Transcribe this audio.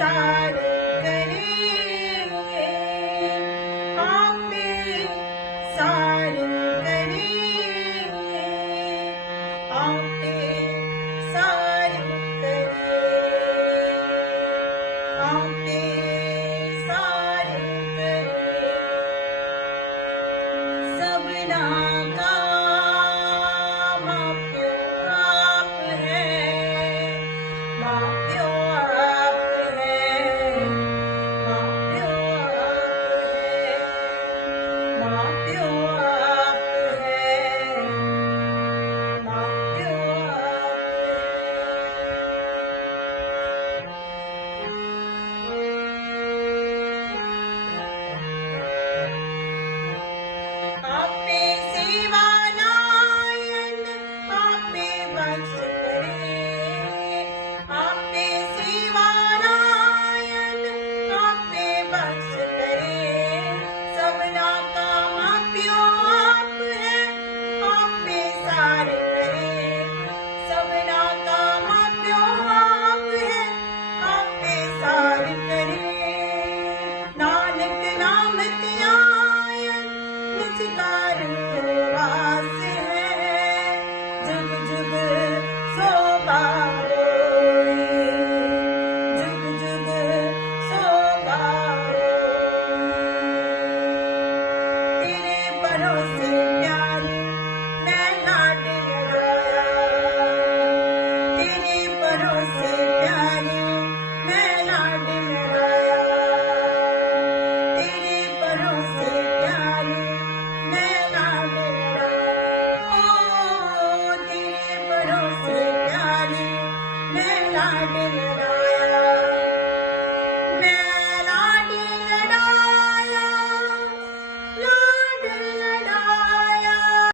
सारे करेंगे, आप पे सारे करेंगे, आप पे सारे करेंगे, आप पे सारे करेंगे। सबना का माप्यो आप है, माप्यो आप है, माप्यो आप है, माप्यो आप है, माप्यो आप पे सेवा नायन, आप पे बख्श करे, आप पे सेवा नायन, आप पे बख्श करे। सबना का माप्यो आप है, आप पे सारे करे। सबना का माप्यो आप है, आप पे सारे करे। नानक नाम त्यायन निजकार वास है, जुग जुग शोभा होए, जुग जुग शोभा होए। तेरे भरोसे प्यारी मैं लाड लड़ाया, तेरे भरोसे प्यारी मैं लाड लड़ाया, तेरे भरोसे प्यारी मैं लाड लड़ाया। ओ तेरे भरोसे प्यारी मैं लाड लड़ाया।